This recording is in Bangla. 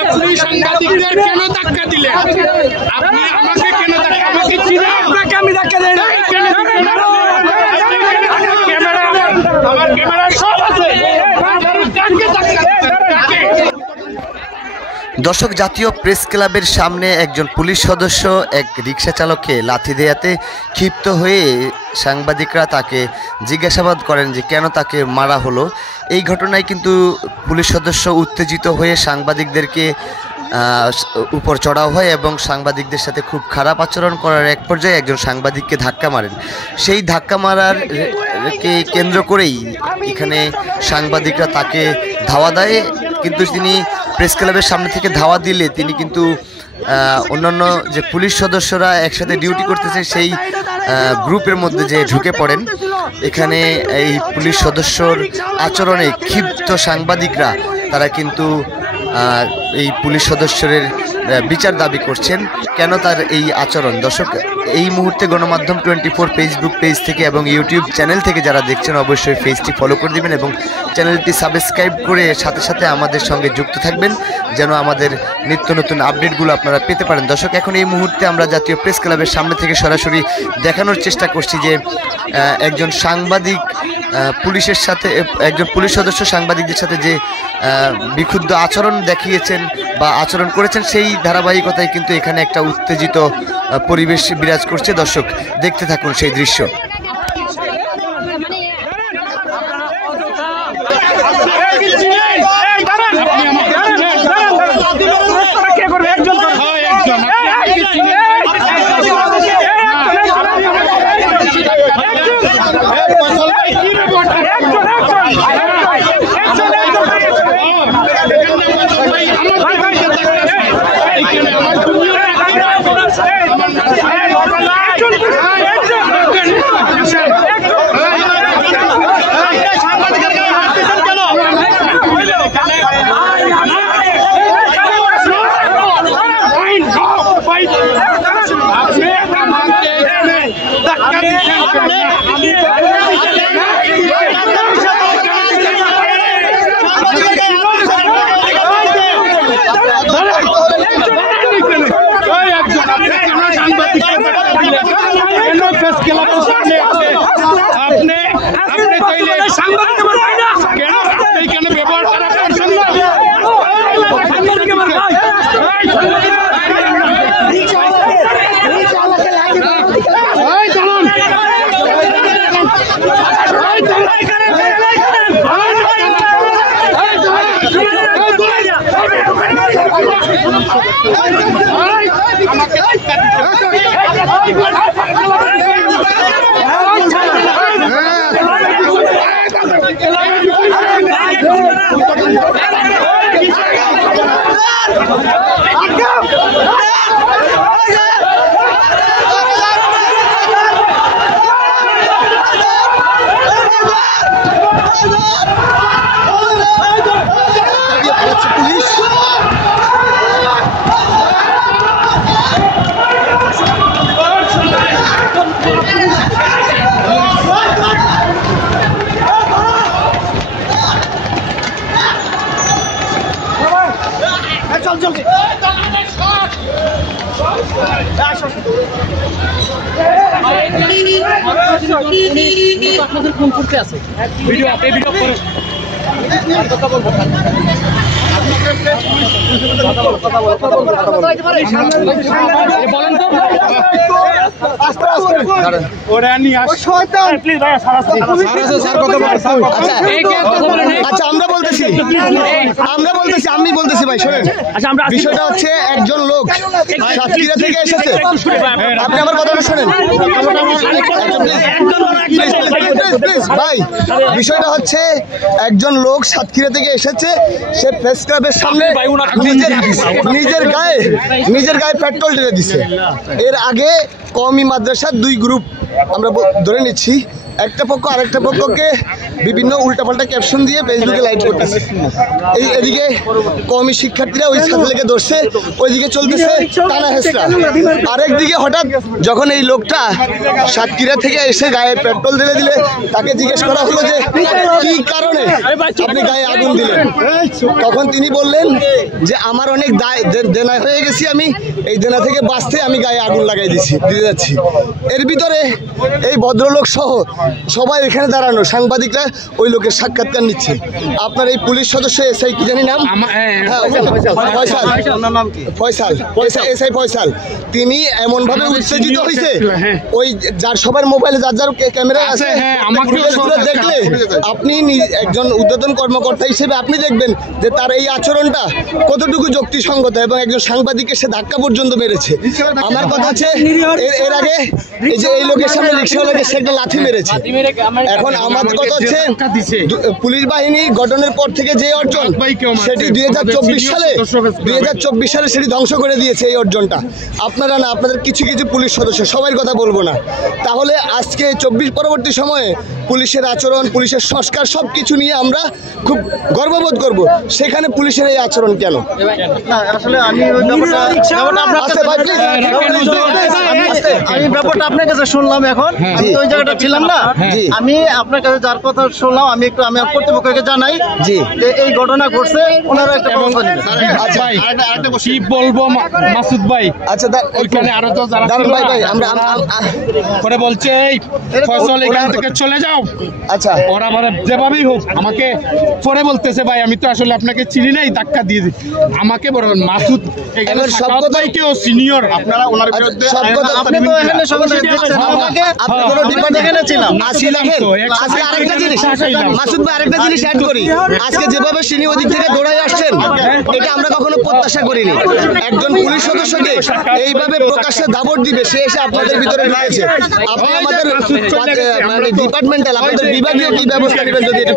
আপনি সাংবাদিকদের কেন ধাক্কা দিলেন? আপনি আমাকে কেন আমাকে চিনেন? আপনাকে আমি ধাক্কা দেই না। আমার ক্যামেরা সব আছে। দর্শক, জাতীয় প্রেস ক্লাবের সামনে একজন পুলিশ সদস্য এক রিকশা চালককে লাথি দেয়াতে ক্ষিপ্ত হয়ে সাংবাদিকরা তাকে জিজ্ঞাসাবাদ করেন যে কেন তাকে মারা হলো। এই ঘটনায় কিন্তু পুলিশ সদস্য উত্তেজিত হয়ে সাংবাদিকদেরকে উপর চড়াও হয় এবং সাংবাদিকদের সাথে খুব খারাপ আচরণ করার এক পর্যায়ে একজন সাংবাদিককে ধাক্কা মারেন। সেই ধাক্কা মারারকে কেন্দ্র করেই এখানে সাংবাদিকরা তাকে ধাওয়া দেয়, কিন্তু তিনি প্রেস ক্লাবের সামনে থেকে ধাওয়া দিলে তিনি কিন্তু অন্যান্য যে পুলিশ সদস্যরা একসাথে ডিউটি করতেছে সেই গ্রুপের মধ্যে যে ঢুকে পড়েন। এখানে এই পুলিশ সদস্যর আচরণে ক্ষিপ্ত সাংবাদিকরা তারা কিন্তু এই পুলিশ সদস্যের বিচার দাবি করছেন। কেন তার এই আচরণ? দর্শক, এই মুহূর্তে গণমাধ্যম 24 ফেসবুক পেজ থেকে এবং ইউটিউব চ্যানেল থেকে যারা দেখছেন অবশ্যই পেজটি ফলো করে দিবেন এবং চ্যানেলটি সাবস্ক্রাইব করে সাথে সাথে আমাদের সঙ্গে যুক্ত থাকবেন যেন আমাদের নিত্য নতুন আপডেটগুলো আপনারা পেতে পারেন। দর্শক, এখন এই মুহূর্তে আমরা জাতীয় প্রেস ক্লাবের সামনে থেকে সরাসরি দেখানোর চেষ্টা করছি যে একজন সাংবাদিক পুলিশের সাথে, একজন পুলিশ সদস্য সাংবাদিকদের সাথে যে বিক্ষুব্ধ আচরণ দেখিয়েছেন বা আচরণ করেছেন, সেই ধারাবাহিকতায় কিন্তু এখানে একটা উত্তেজিত পরিবেশ বিরাজ করছে। দর্শক, দেখতে থাকুন সেই দৃশ্য। আপনাদের ফোন করতে আছে ভিডিও করে বলেন তো আচ্ছা আমরা বলতেছি আমি বলতেছি ভাই শোনেন। বিষয়টা হচ্ছে একজন লোক সাতক্ষীরা থেকে এসেছে, আপনি আমার কথাটা শোনেন ভাই। বিষয়টা হচ্ছে একজন লোক সাতক্ষীরা থেকে এসেছে, সে প্রেস ক্লাবের সামনে নিজের গায়ে পেট্রোল ঢেলে দিছে। এর আগে কওমি মাদ্রাসার দুই গ্রুপ আমরা ধরে নিচ্ছি, একটা পক্ষ আরেকটা পক্ষকে বিভিন্ন উল্টাপাল্টা ক্যাপশন দিয়ে ফেসবুকে লাইভ করতেছে। এদিকে কওমি শিক্ষার্থীরা ওই ছাত্রলীগকে ধরছে, ওইদিকে চলতেছে টানা হেসরা। আরেকদিকে হঠাৎ যখন এই লোকটা সাতক্ষীরা থেকে এসে গায়ে পেট্রোল ঢেলে দিলে, তাকে জিজ্ঞেস করা হলো যে কি কারণে আপনি গায়ে আগুন দিলেন, তখন তিনি বললেন যে আমার অনেক দেনা হয়ে গেছি, আমি এই দেনা থেকে বাঁচতে আমি গায়ে আগুন লাগাই দিতে যাচ্ছি। এর ভিতরে এই ভদ্রলোক সহ সবাই এখানে দাঁড়ানো সাংবাদিকরা ওই লোকের সাক্ষাৎকার নিচ্ছে। আপনার এই পুলিশ সদস্য এসআই কি জানি নাম, ফয়সাল, এসআই ফয়সাল, তিনি এমন ভাবে উত্তেজিত হয়েছে, ওই যার সবার মোবাইলে যার যার ক্যামেরা আছে দেখলে আপনি একজন ঊর্ধ্বতন কর্মকর্তা হিসেবে আপনি দেখবেন যে তার এই আচরণটা কতটুকু যুক্তিসঙ্গত, এবং একজন সাংবাদিককে সে ধাক্কা পর্যন্ত মেরেছে। আমার কথা হচ্ছে এর আগে এই যে এই লোকের সামনে রিক্সাওয়ালাকে সে একটা লাথি মেরেছে। এখন আমাদের কথা হচ্ছে পুলিশ বাহিনী গঠনের পর থেকে যে অর্জন, সেটি 2024 সালে সেটি ধ্বংস করে দিয়েছে এই অর্জনটা। আপনারা না, আপনাদের কিছু কিছু পুলিশ সদস্য, সবার কথা বলবো না। তাহলে আজকে 24 পরবর্তী সময়ে পুলিশের আচরণ, পুলিশের সংস্কার সব কিছু নিয়ে আমরা খুব গর্ববোধ করব। সেখানে পুলিশের এই আচরণ কেন? আসলে আমি ব্যাপারটা আপনার কাছে শুনলাম, এখন আমি তো ওই জায়গাটা ছিলাম না, আমি আপনার কাছে যার কথা শুনলাম আমি একটু আমি পর্তৃপক্ষকে জানাই যে এই ঘটনা ঘটছে, ওনারা একটা ব্যবস্থা নেবেন। কি বলবো মাসুদ ভাই, আচ্ছা ওইখানে আরো তো যারা ভাই আমরা করে বলছে এই ফসল এখান থেকে চলে যাও। আচ্ছা, ওরা মানে যেভাবেই হোক আমাকে পরে বলতেছে ভাই আমি তো আসলে আপনাকে চিনি নাই, ধাক্কা দিয়ে দিই আমাকে বড় মাসুদ এখানে সব কথাই কেউ সিনিয়র, আপনারা ওনার বিরুদ্ধে সব কথা আপনি তো এখানে সবাই দেখছেন, আমাকে আপনি কোনো ডিপার্টমেন্ট এখানে ছিলাম আজকে আরেকটা জিনিস মাসুদ ভাই, আরেকটা জিনিস অ্যাড করি। আজকে যেভাবে সিনি ওদিক থেকে দৌড়াই আসছেন, এটা আমরা কখনো প্রত্যাশা করিনি। একজন পুলিশ সদস্যকে এইভাবে প্রকাশ্যে দাবড় দিবে, সে এসে আপনাদের ভিতরে ঢুকেছে। আপনি আমাদের ডিপার্টমেন্টাল, আপনাদের বিভাগীয় কি ব্যবস্থা নেবেন যদি এটা